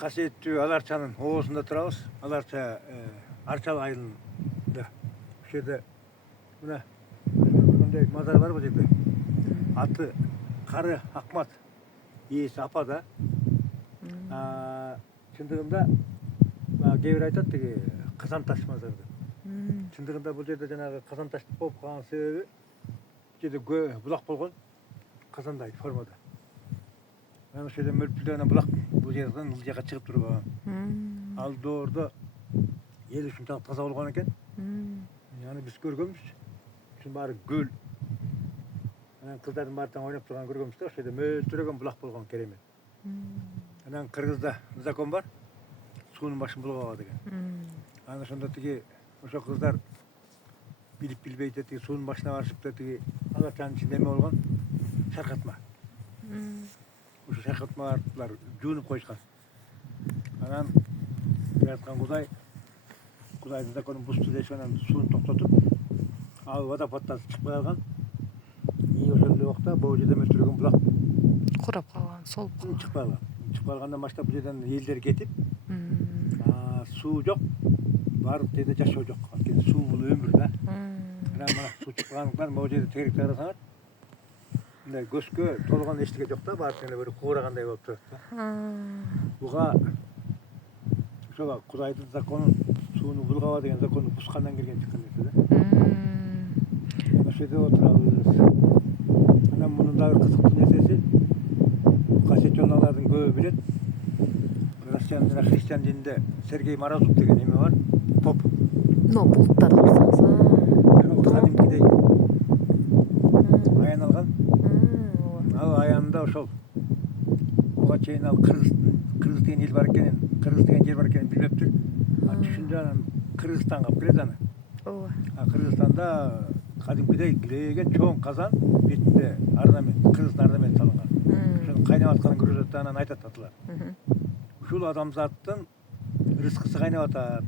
қасиетті Аларчаның оғысында тұрамыз. Аларча Арчал айылында. Бұл жерде мына мындай мазар бар бұл жерде. Аты Қары Ақмат, иесі апа да. Шындығында кейбір айтады деге Қазанташ мазарды. Шындығында бұл жерде жаңағы Қазанташтық болып қалған себебі бұл жерде бұлақ болған қазандай формада. Ана жерде мөлпілдеген бұлақ бұл жерден бұл жаққа шығып тұрып алған. Ал дорда ел үшін тағы таза болған екен. Яғни біз көргенбіз. Үшін бары гөл. Қыздардың бары таң ойнап тұрған көргенбіз де, осы жерде мөлтіреген бұлақ болған керемет. Анан Қырғызда закон бар, суының башын бұлғауға деген. Ана сонда теге ошо қыздар биліп-билбей теге суының башына барышып теге Аларчанын ішінде неме болған шарқатма. Ошо шарқатмалар жуынып қойышқан. Анан жаратқан Құдайдың законын бұзды десе, анан суын тоқтатып, ал водопадтан шықпай қалған. Ошол уақытта бұл жерде мөлтіреген бұлақ құрап қалған, солып қалған. Шықпай қалған. Шықпай қалғандан баштап бұл жерден елдер кетіп, су жоқ, барып жерде жашоо жоқ. Анткени су бул өмүр да. Мына су чыккандыктан бұл жерде тегерек карасаңар, мындай көзгө толгон эчтеке жоқ да, барып эле бир куурагандай болуп турат да. Буга ошого Кудайдын законун сууну булгаба деген законду бузгандан келген чыккан нерсе да. Ошол жерде отурабыз. Анан мунун дагы кызыктуу нерсеси, касиет жолдолордун көбү билет. Россиянын жана христиан дининде Сергей Морозов деген эме бар, поп. Но булттар кырсаңыз. Кадимкидей аян алган. Ал аянында ошол буга чейин ал Кыргыз деген эл бар экенин, Кыргыз деген жер бар экенин билбептир. Түшүндү анан Кыргызстанга алып келет аны. Кыргызстанда кадимкидей килеген чоң казан бетинде орнамент, Кыргыздын орнамент салынган. Ошонун кайнап атканын көрсөтөт да, анан айтат аталар. Ушул адамзаттын рызкысы кайнап атат.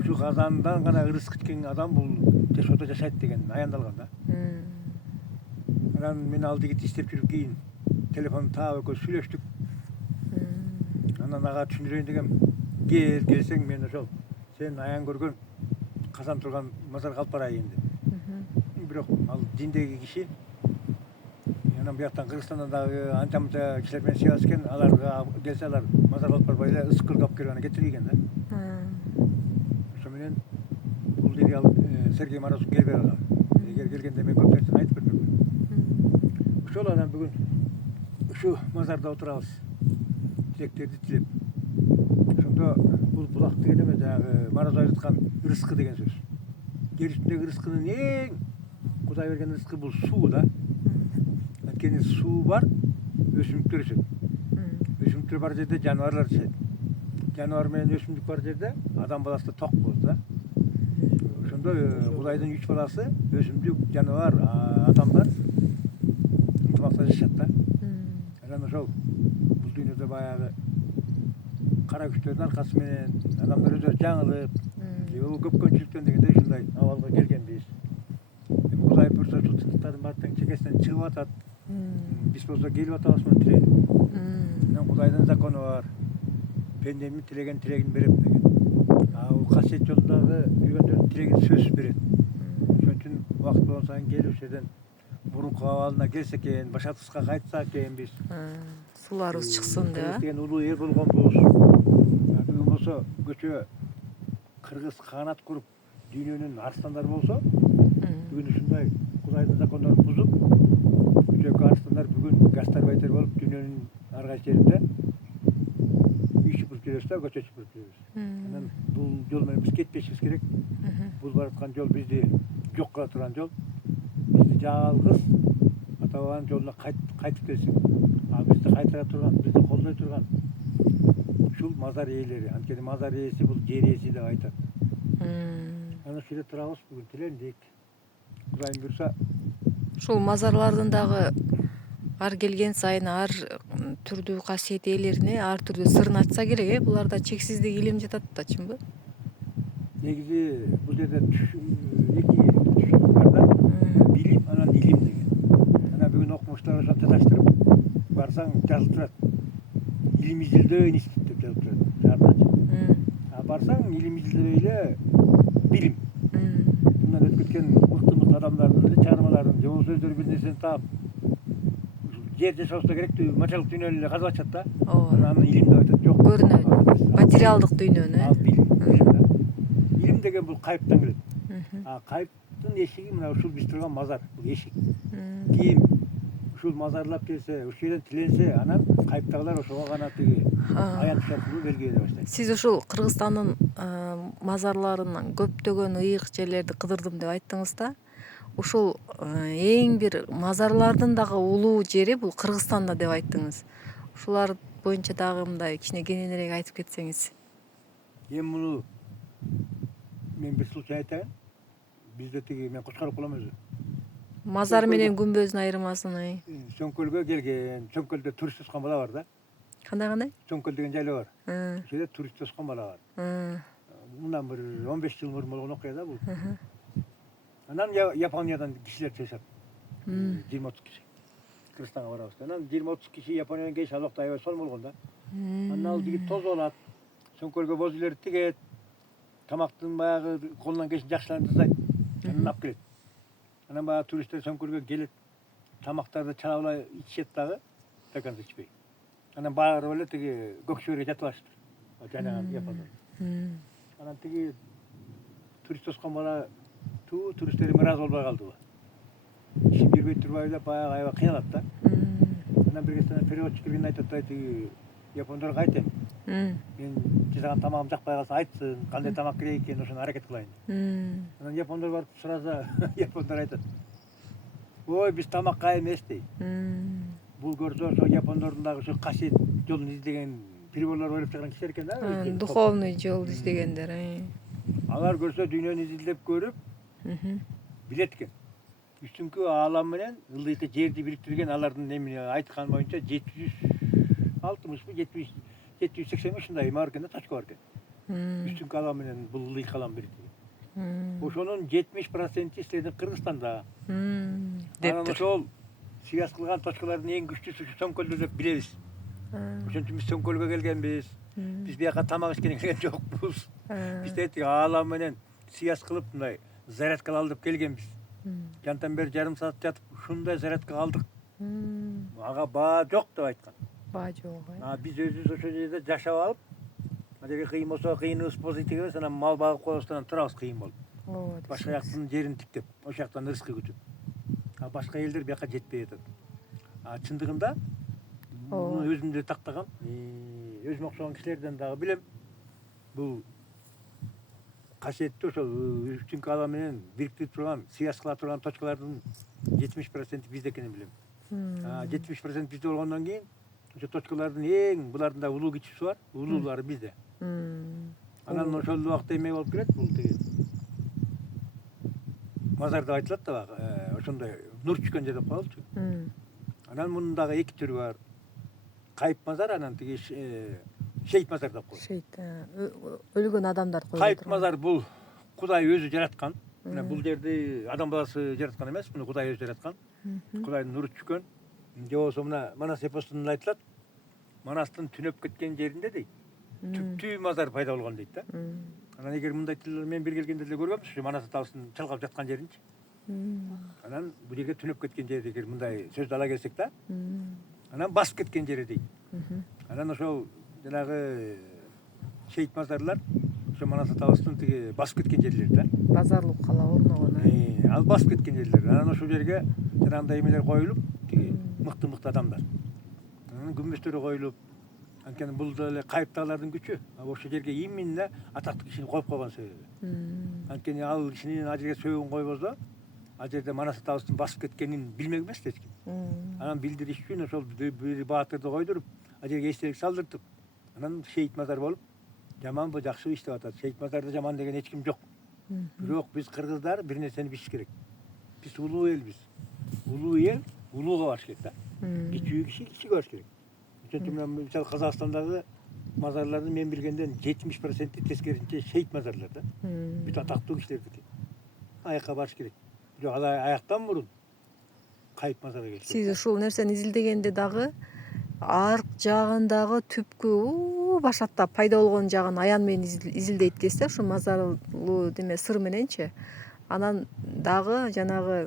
Ушул казандан гана ырызык ичкен адам бул жашоодо жашайт деген аяндалган да. Анан мен ал жигит иштеп жүрүп кийин телефонду таап экөөбүз сүйлөштүк. Анан ага түшүндүрөйүн дегем, келсең мен ошол сен аян көргөн казан турган мазарга алып барайын деп. Бирок ал диндеги киши анан бияктан Кыргызстандан дагы анча-мынча кишилер менен связь экен, аларга келсе алар мазарга алып барбай эле ысык кылып келип аны кетирген да. Ошо менен бул деди ал Сергей Морозов келбей калган. Эгер келгенде мен көп нерсени айтып бермекмин. Ошол анан бүгүн ушу мазарда отурабыз. Тилектерди тилеп. Ошондо бул булак деген эме жанагы Морозов айткан ырыскы деген сөз. Жер үстүндөгү ырыскынын эң Кудай берген ырыскы бул суу да. Анткени суу бар, өсүмдүктөр өсөт. Өсүмдүктөр бар жерде жаныбарлар жашайт. Жаныбар менен өсүмдүк бар жерде адам баласы да ток болот да. Ошондо Кудайдын 3 баласы өсүмдүк, жаныбар, адамдар ынтымакта жашашат да. Анан ошол бул дүйнөдө баягы кара күчтөрдүн аркасы менен адамдар өздөрү жаңылып, бул көпкөнчүлүктөн дегенде ушундай абалга келгенбиз. Кудай буюрса ушул тынчтардын баары тең чекесинен чыгып атат. Биз болсо келип атабызбы тилейбиз. Анан Кудайдын закону бар. Пенденин тилеген тилегин берет деген. Бул касиет жолундагы жүргөндөрдүн тилегин сөзсүз берет. Ошон үчүн убакыт болгон сайын келип ошол жерден мурунку абалына келсе экен, башатыбызга кайтса экенбиз. Суларыбыз чыксын да. Деген улуу эл болгонбуз. Бүгүн болсо көчө Кыргыз каганат куруп дүйнөнүн арстандары болсо, бүгүн ушундай Кудайдын закондорун бузуп, көчөгө арстандар бүгүн гастарбайтер болуп дүйнөнүн ар кайсы жеринде үй чыпырып жүрөбүз да, көчө чыпырып жүрөбүз. Анан бул жол менен биз кетпешибиз керек. Бул бараткан жол бизди жок кыла турган жол. Бизди жалгыз ата бабанын жолуна кайтып келсин. А бизди кайтара турган, бизди колдой турган ушул мазар ээлери. Анткени мазар ээси бул жер ээси деп айтат. Анан ушул жерде турабыз, бүгүн тилендик. Кудайым буюрса, Ушул мазарлардын дагы ар келген сайын ар түрдүү касиет ээлерине ар түрдүү сырын ачса керек, буларда чексиздик илим жатат да, чынбы? негизи бул жерде эки түшүнүк бар да. Билим анан илим деген. Анан бүгүн окумуштар ошо таташтырып барсаң жазылып турат. Илим изилдөө институт деп. жарып турат шаардачы. Барсаң илим изилдебей эле билим. Мындан өтүп кеткен мыкты адамдардын эле чыгармаларын, жол сөздөрү бир нерсени таап жер жашоосуна керектүү материалдык дүйнөнү эле казып атышат да. ооба, Анан илим деп айтат жок. көрүнөт. Материалдык дүйнөнү, Ал билим. Илим деген бул кайыптан келет. Кайыптын эшиги мына ушул биз турган мазар, бул эшик. Кийин ушул мазарлап келсе, ушул жерден тиленсе, анан кайыптагылар ошого гана тиги аянтыш аркылуу белги бере баштайт. сиз ушул Кыргызстандын мазарларынан көптөгөн ыйык жерлерди кыдырдым деп айттыңыз да. Ушул эң бир мазарлардын дагы улуу жери бул Кыргызстанда деп айттыңыз. Ушулар боюнча дагы мындай кичине кененирээк айтып кетсеңиз. Эми муну мен бир случай айтайын. Бизде тиги мен Кочкоров болом өзү. Мазар менен күмбөздүн айырмасын. Сөңкөлгө келген, Сөңкөлдө турист тоскон бала бар да. Кандай? Сөңкөл деген жайлоо бар. Ошол жерде турист тоскон бала бар. Мындан бир 15 жыл мурун болгон окуя да бул. Анан Япониядан кишилер чыгышат. 20-30 киши. Кыргызстанга барабыз. Анан 20-30 киши Япониядан келип ал убакта аябай сонун болгон да. Анан ал жигит тозуп алат. Сөңкөлгө боз үйлерди тигет. Тамактын баягы колунан келишинче жакшыларын жасайт. Анан алып келет. Анан баягы туристтер Сөңкөлгө келет. Тамактарды чалабылай ичишет дагы, стаканда ичпей. Анан барып эле тиги көк шөбөргө жатып алышты. Жайнаган япондар. Анан тиги турист тоскон бала туристтер ыраазы болбой калдыбы. Ишим жүрбөй турбайбы деп баягы аябай кыйналат да. Анан бир кезде переводчик келген айтат да, тиги япондорго айтем. Мен жасаган тамагым жакпай калса айтсын, кандай тамак керек экенин ошону аракет кылайын. Анан япондор барып сураса, япондор айтат: "Ой, биз тамакка эмес" дейт. Бул көрсө ошо япондордун дагы ошо касиет жолун издеген переворлор ойлоп чыгарган кишилер экен да. Духовный жол издегендер. Алар көрсө дүйнөнү изилдеп көрүп билет экен. Үстүңкү аалам менен ылдыйкы жерди бириктирген алардын эмне айткан боюнча 760 70 780 ушундай бар экен да, точка бар экен. Үстүңкү аалам менен бул ылдыйкы аалам бириктирген. Ошонун 70% силердин Кыргызстанда. Анан ошол сыяз кылган точкалардын эң күчтүүсү ушу Сөңкөлдө деп билебиз. Ошон үчүн биз Сөңкөлгө келгенбиз. Биз бияка тамак ичкенге келген жокпуз. Биз тетиги аалам менен сыяз кылып мындай зарядка алалы деп келгенбиз. Жантан бери жарым саат жатып ушундай зарядка алдык. Ага баа жок деп айткан. Баа жок. Биз өзүбүз ошол жерде жашап алып, эгер кыйын болсо кыйыныбыз болсо тигебиз, анан мал багып коебуз, анан турабыз кыйын болуп. Башка жактын жерин тиктеп, ошол жактан рызкы күтүп. Башка элдер бияка жетпей атат. Чындыгында муну өзүм деле тактагам. Өзүмө окшогон кишилерден дагы билем. Бул касиеттүү ошол үстүңкү аалам менен бириктирип турган, сыяз кыла турган точкалардын 70% бизде экенин билем. 70% бизде болгондон кийин ошо точкалардын эң булардын да улуу кичүүсү бар. Улуулары бизде. Анан ошол убакта эме болуп келет, бул тиги мазар деп айтылат да, ошондой нур түшкөн жер деп коелучу. Анан мунун дагы эки түрү бар. Кайып мазар, анан тиги шейит мазар деп коет. Шейит, өлгөн адамдар коюлат. Кайып мазар бул Кудай өзү жараткан. Мына бул жерди адам баласы жараткан эмес, муну Кудай өзү жараткан. Кудайдын нуру түшкөн. Же болбосо мына Манас эпосунда айтылат. Манастын түнөп кеткен жеринде дейт. Түптүү мазар пайда болгон дейт да. Анан эгер мындай тилдер мен бир келгенде деле көргөмүз, ушу Манас атабыздын чалгап жаткан жеринчи. Анан бул жерге түнөп кеткен жер, эгер мындай сөздү ала келсек да. Анан басып кеткен жери дейт. Анан ошол жанагы шейит мазарлар ошо Манас атабыздын тиги басып кеткен жерлери да. Базарлык кала орногон. Ал басып кеткен жерлер. Анан ошол жерге жанагындай эмелер коюлуп, тиги мыкты адамдар. Анан күмбөздөр коюлуп, анткени бул деле кайыптагылардын күчү. Ошол жерге именно атактуу кишини коюп койгон себеби. Анткени ал кишинин ал жерге сөөгүн койбосо, ал жерде Манас атабыздын басып кеткенин билмек эмес эч ким. Анан билдириш үчүн ошол бир баатырды койдуруп, ал жерге эстелик салдыртып, анан шейит мазар болуп, жаманбы жакшыбы иштеп атат. Шейит мазарда жаман деген эч ким жок. Бирок биз кыргыздар бир нерсени билиш керек. Биз улуу элбиз. Улуу эл улууга барыш керек да. Кичүү киши кичиге барыш керек. Ошон үчүн мисалы Казакстандагы мазарлардын мен билгенден 70% тескерисинче шейит мазарлар да. Бүт атактуу кишилердики. Аякка барыш керек. Бирок ал аяктан мурун кайып мазарга келиш. Сиз ушул нерсени изилдегенде дагы арк жагындагы түпкү барбы башатта пайда болгон жагын аян менен изилдейт кезде ушу мазарлуу деме сыр мененчи анан дагы жанагы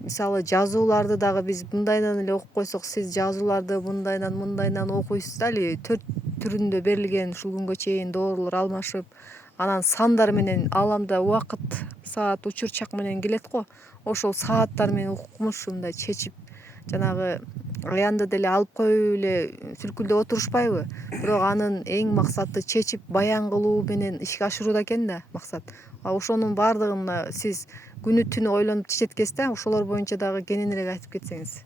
мисалы жазууларды дагы биз мындайдан эле окуп койсок сиз жазууларды мындайдан окуйсуз да али 4 түрүндө берилген ушул күнгө чейин доорулар алмашып анан сандар менен ааламда убакыт саат учурчак менен келет го ошол сааттар менен укмуш мындай чечип жанагы аянды деле алып коюп эле сүлкүлдөп отурушпайбы бирок анын эң максаты чечип баян кылуу менен ишке ашыруу экен да максат. Ошонун баардыгын сиз күнү түнү ойлонуп чечеткенсиз да ошолор боюнча дагы кененирээк айтып кетсеңиз.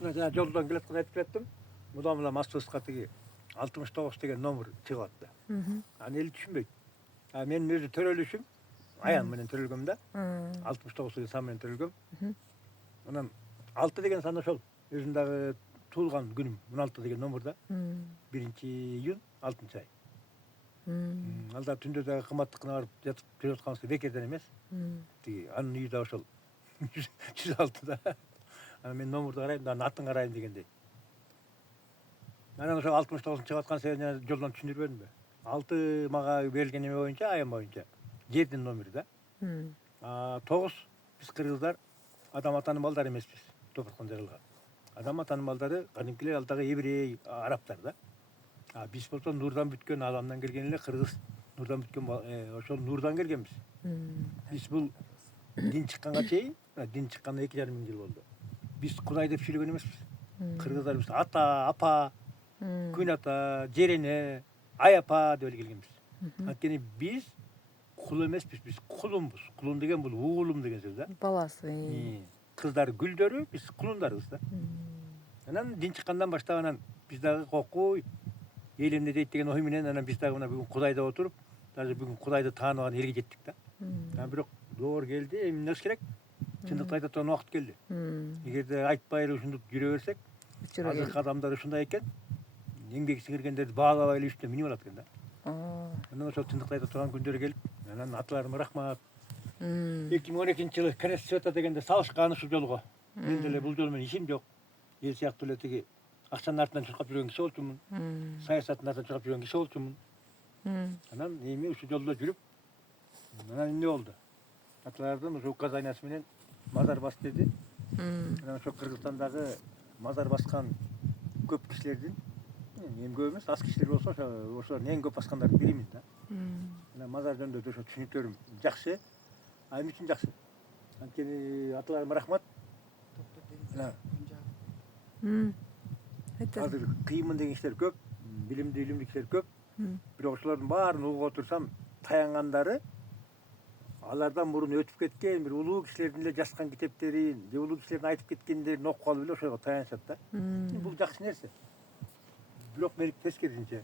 Мына жана жолдон келатканда айтып кеттим. Мудан мына Москваска тиги 69 деген номер чыгып атты. Аны эл түшүнбөйт. Менин өзү төрөлүшүм аян менен төрөлгөм да. 69 деген сан менен төрөлгөм. Анан 6 деген сан ошол өзүм дагы туулган күнүм 16 деген номерда. 1-июнь 6-ай. Ал да түндө дагы кымбаттыкына барып жатып жүрүп атканыбызда бекерден эмес. Тиги анын үйү да ошол 106да. Анан мен номерди карайм да анын атын карайм дегендей. Анан ошол 69 чыгып аткан себебин жолдон түшүндүрбөдүмбү? 6 мага берилген эме боюнча, аян боюнча жердин номери да. 9 биз кыргыздар адам атанын балдары эмеспиз. Топуркан жайылган. Адам атанын балдары кадимкилер ал дагы еврей, арабтар да. Биз болсо нурдан бүткөн аламдан келген эле кыргыз нурдан бүткөн ошол нурдан келгенбиз. Биз бул дин чыкканга чейин, дин чыккандан 2,5 миң жыл болду. Биз Кудай деп сүйлөгөн эмеспиз. Кыргыздар биз ата, апа, күн ата, жер эне, ай апа деп эле келгенбиз. Анткени биз кул эмеспиз, биз кулунбуз. Кулун деген бул уулум деген сөз да. Баласы. Кыздар гүлдөрү, биз кулундарбыз да. Анан дин чыккандан баштап анан биз дагы кокуй эл эмне дейт деген ой менен анан биз дагы мына бүгүн Кудайда отуруп, даже бүгүн Кудайды тааныбаган элге жеттик да. Бирок доор келди, эмне кылыш керек? Чындыкты айта турган убакыт келди. Эгерде айтпай эле ушинтип жүрө берсек, азыркы адамдар ушундай экен, эмгек сиңиргендерди баалабай эле үстүнө минип алат экен да. Анан ошол чындыкты айта турган күндөр келип, анан аталарыма рахмат. 2012-жылы Кнес Света дегенде салышкан ушул жолго. Мен деле бул жол менен ишим жок. Эл сыяктуу эле тиги акчанын артынан чуркап жүргөн киши болчумун. Саясаттын артынан чуркап жүргөн киши болчумун. Анан эми ушул жолдо жүрүп, анан эмне болду? Аталардын ошо указаниясы менен мазар бас деди. Анан ошо Кыргызстандагы мазар баскан көп кишилердин, эми көп эмес, аз кишилер болсо ошолордун эң көп баскандардын биримин да. Анан мазар жөнүндө ошо түшүнүктөрүм жакшы. Эмне үчүн жакшы? Анткени аталарыма рахмат. Азыр кыймын деген кишилер көп, билимдүү кишилер көп. Бирок ошолордун баарын угуп отурсам, таянгандары алардан мурун өтүп кеткен бир улуу кишилердин эле жазган китептерин, же улуу кишилердин айтып кеткендерин окуп калып эле ошого таянышат да. Бул жакшы нерсе. Бирок меники тескерисинче.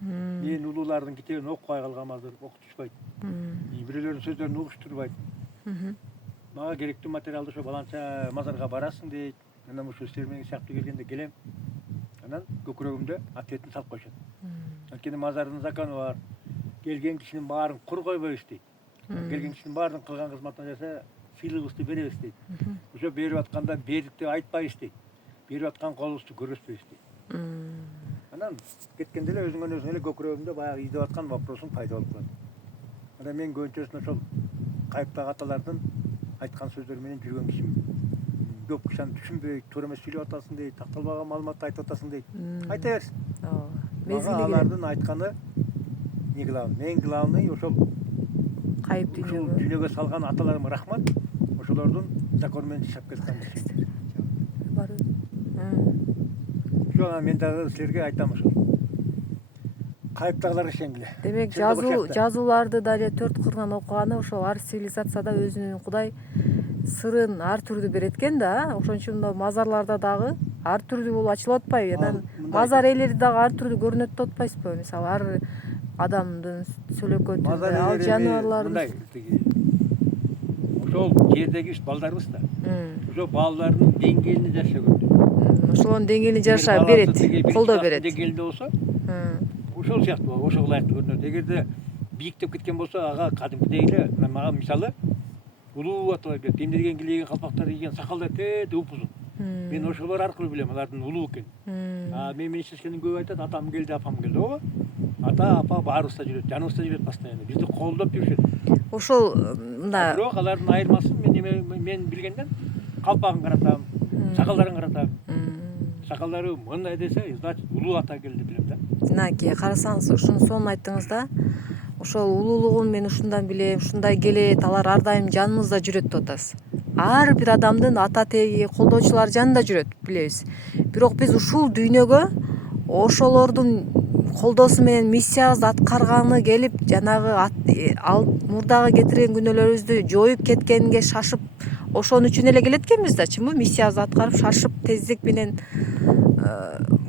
Мен улуулардын китебин окубай калгам азыр, окутушпайт. Бирөөлөрдүн сөздөрүн угуштурбайт. Мага керектүү материалды ошо баланча мазарга барасың дейт. Анан ушул силер сыяктуу келгенде келем. Анан көкүрөгүмдө ответин салып коюшат. Анткени мазардын закону бар. Келген кишинин баарын кур койбойбуз дейт. Келген кишинин баарын кылган кызматын жаса сыйлыгыбызды беребиз дейт. Ошо берип атканда бердик деп айтпайбыз дейт. Берип аткан колубузду көрсөтпөйбүз дейт. Анан кеткенде эле өзүңөн эле көкүрөгүмдө баягы издеп аткан вопросум пайда болуп калат. Анан мен көбүнчөсүн ошол кайыптагы аталардын айткан сөздөрү менен жүргөн кишимин. Көп киши аны түшүнбөйт, туура эмес сүйлөп атасың дейт, такталбаган маалыматты айтып атасың дейт. Айта берсин. Мага алардын айтканы не главный? Эң главный ошол кайып дүйнөгө салган аталарыма рахмат. Ошолордун закон менен жашап келаткан киши. Ошо мен дагы силерге айтам ошол. Кайыптагыларга ишенгиле. Демек жазууларды да эле 4 кырынан окуганы ошол ар цивилизацияда өзүнүн Кудай сырын ар түрдүү берет экен да. Ошон үчүн мына мазарларда дагы ар түрдүү болуп ачылып атпайбы? Анан мазар ээлери дагы ар түрдүү көрүнөт деп атпайсызбы? Мисалы ар адамдын сөлөкөтүндө, ал жаныбарлардын ошол жердеги балдарыбыз да. Ошол балдардын деңгээлине жаша көрдү. Ошонун деңгээлине жаша берет, колдоо берет. Деңгээлинде болсо, ошол сыяктуу болот, ошого ылайыктуу көрүнөт. Эгерде бийиктеп кеткен болсо, ага кадимкидей эле мага мисалы улуу аталар келет. Эмне деген килеген калпактар кийген, сакалдары тете упузун. Мен ошолор аркылуу билем алардын улуу экенин. Менин эчтешкенин көбү айтат, атам келди, апам келди. Ооба. Ата, апа баарыбызда жүрөт, жаныбызда жүрөт постоянно. Бизди колдоп жүрүшөт. Ошол мында Бирок алардын айырмасы мен билгенден калпагын каратам, сакалдарын каратам. Сакалдары мындай десе, значит улуу ата келди билем да. Жинакей карасаңыз ушунун сонун айттыңыз да. Ошол улуулугун мен ушундан билем, ушундай келет, алар ар дайым жаныбызда жүрөт деп атасыз. Ар бир адамдын ата теги, колдоочулары жанында жүрөт, билебиз. Бирок биз ушул дүйнөгө ошолордун колдоосу менен миссиябызды аткарганы келип, жанагы мурдагы кетирген күнөөлөрүбүздү жоюп кеткенге шашып, ошон үчүн эле келет экенбиз да, чынбы? Миссиябызды аткарып, шашып, тездик менен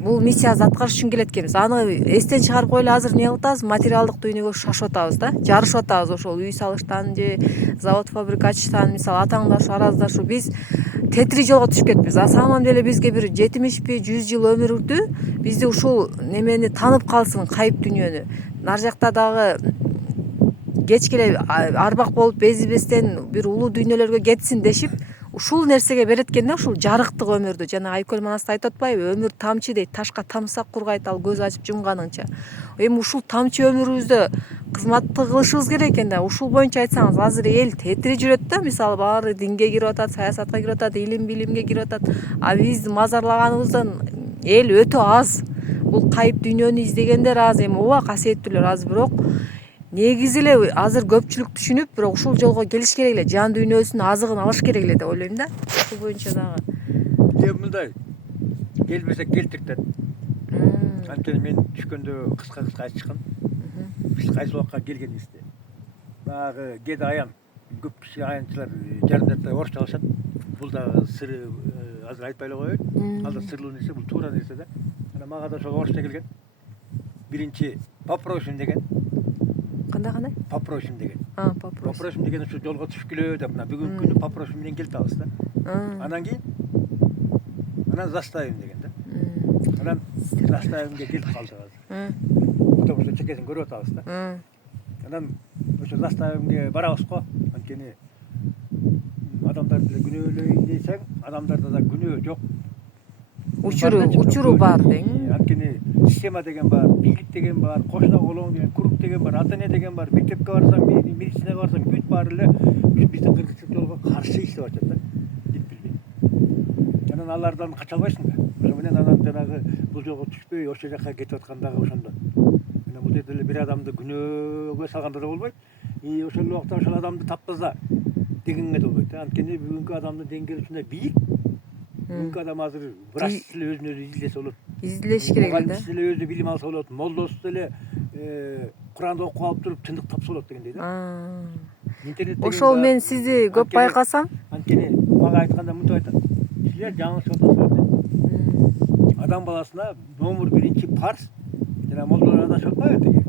бул миссиябызды аткарыш үчүн келет экенбиз. Аны эстен чыгарып коелу, азыр эмне кылып атабыз? Материалдык дүйнөгө шашып атабыз да, жарышып атабыз ошол үй салыштан же завод фабрика ачыштан, мисалы атаңдашу, араздашу. Биз тетирий жолго түшүп кетпиз. А самом деле бизге бир 70 100 жыл өмүр үрдү. Бизди ушул немени таанып калсын, кайып дүйнөнү. Нар жакта дагы кечке эле арбак болуп безибестен бир улуу дүйнөлөргө кетсин дешип, ушул нерсеге берет экен да, ушул жарыктык өмүрдү. Жана Айкөл Манас айтып атпайбы? Өмүр тамчы дейт, ташка тамсак кургайт, ал көз ачып жумганыңча. Эми ушул тамчы өмүрүбүздө кызматты кылышыбыз керек экен да. Ушул боюнча айтсаңыз, азыр эл тетири жүрөт да, мисалы баары динге кирип атат, саясатка кирип атат, билимге кирип атат. А биз мазарлаганыбыздан эл өтө аз. Бул кайып дүйнөнү издегендер аз, эми ооба касиеттүүлөр аз, бирок негизи эле азыр көпчүлүк түшүнүп, бирок ушул жолго келиш керек эле, жан дүйнөсүнүн азыгын алыш керек эле деп ойлойм да. Ушул боюнча дагы. Эми мындай келбесек келтирик да. Анткени мен түшкөндө кыска айтышкан. Биз кайсы убакка келгенибизди. Баягы кеде аян, көп киши аянчылар жарымдаттай орусча алышат. Бул дагы сыры азыр айтпай эле коеюн. Ал да сырлуу нерсе, бул туура нерсе да. Анан мага да ошол орусча келген. Биринчи попросим деген. Кандай? Попросим деген. Попросим. Попросим деген ушу жолго түшкүлө деп, мына бүгүнкү күнү попросим менен келип атабыз да. Анан кийин заставим деген да. Анан заставимге келип калдык азыр. Автобустун чекесин көрүп атабыз да. Анан ошо заставимге барабыз го. Анткени адамдарды күнөөлөйүн десең, адамдарда да күнөө жок. Учуру бар дең. Анткени система деген бар, бийлик деген бар, кошуна колоң деген, круг деген бар, ата эне деген бар, мектепке барсаң, медицинага барсаң, бүт баары эле биздин кыргызчылык жолго каршы иштеп атышат да. Деп билбейм. Анан алардан кача албайсың да. Ошо менен анан жанагы бул жолго түшпөй ошол жака кетип аткандагы ошондо. Мына бул жерде эле бир адамды күнөөгө салганда да болбойт. Ошол убакта ошол адамды таппаса дегенге да болбойт да. Анткени бүгүнкү адамдын деңгээли ушундай бийик. Бүгүнкү адам азыр врач эле өзүн өзү изилдесе болот. Изилдеш керек да. Мугалим эле өзү билим алса болот. Молдосу деле Куранды окуп алып туруп чындык тапса болот дегендей да. Интернет Ошол мен сизди көп байкасам. Анткени мага айтканда мынтип айтат. Силер жаңылышып атасыздар дейт. Адам баласына номер биринчи парз, жана молдолор адашып атпайбы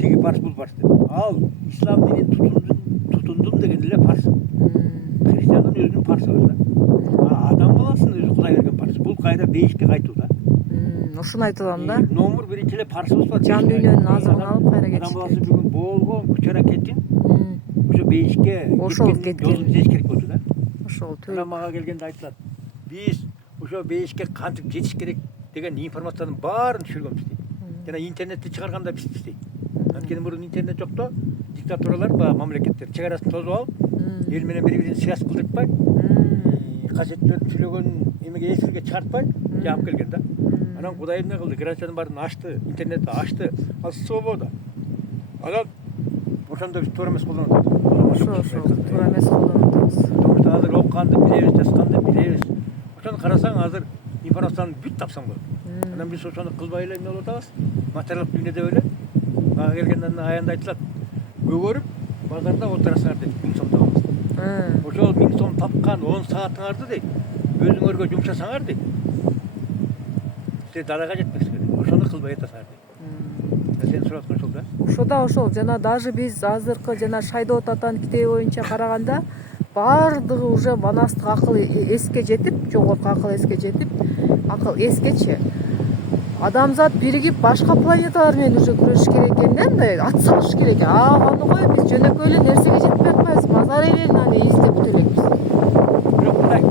тиги парз бул парз деп. Ал ислам динин тутундум деген эле парз. Христиандын өзүнүн парзы бар да. Адам баласынын өзү Кудай берген парз. Бул кайра бейишке кайтуу да. Ушуну айтып атам да. Номер биринчи эле парзыбыз бар. Жан дүйнөнүн азыгын алып кайра кетиш. Адам баласы бүгүн болгон күч аракетин ошо бейишке ошол жолун издеш керек болчу да. Ошол Анан мага келгенде айтылат. Биз ошо бейишке кантип жетиш керек деген информациянын баарын түшүргөнбүз дейт. Жана интернетти чыгарганда бизбиз дейт. Анткени мурун интернет жокто диктатуралар баягы мамлекеттер чек арасын тосуп алып, эл менен бири-бирин связь кылдыртпай, касеттөрдүн сүйлөгөнүн эмеге эфирге чыгартпай жаап келген да. Анан Кудай эмне кылды? Границанын баарын ачты, интернетти ачты. Ал свобода. Анан ошондо биз туура эмес колдонуп атабыз. Ошо туура эмес колдонуп атабыз. Потому что азыр окуганды билебиз, жазганды билебиз. Ошону карасаң азыр информацияны бүт тапсаң болот. Анан биз ошону кылбай эле эмне болуп атабыз? Материалдык дүйнөдө эле мага келгенде аянда айтылат. Көгөрүп базарда отурасыңар дейт, 1000 сом табабыз. Ошол 1000 сом тапкан 10 саатыңарды дейт, өзүңөргө жумшасаңар дейт. Сиз далага жетпексиңер, ошону кылбай атасыңар дейт. Сен сурап аткан ошол да. Ошо да ошол. Жана даже биз азыркы жана Шайдоот атанын китеби боюнча караганда баардыгы уже манастык акыл эске жетип, жогорку акыл эске жетип, акыл эскечи. Адамзат биригип башка планеталар менен уже күрөшүш керек экен да, мындай ат салыш керек. Аны кой, биз жөнөкөй эле нерсеге жетип атпайбыз. Мазар элен аны издеп бүтө элекпиз. Бирок мындай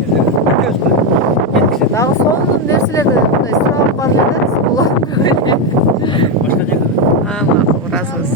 Башка жайга. Макул, ыраазыбыз.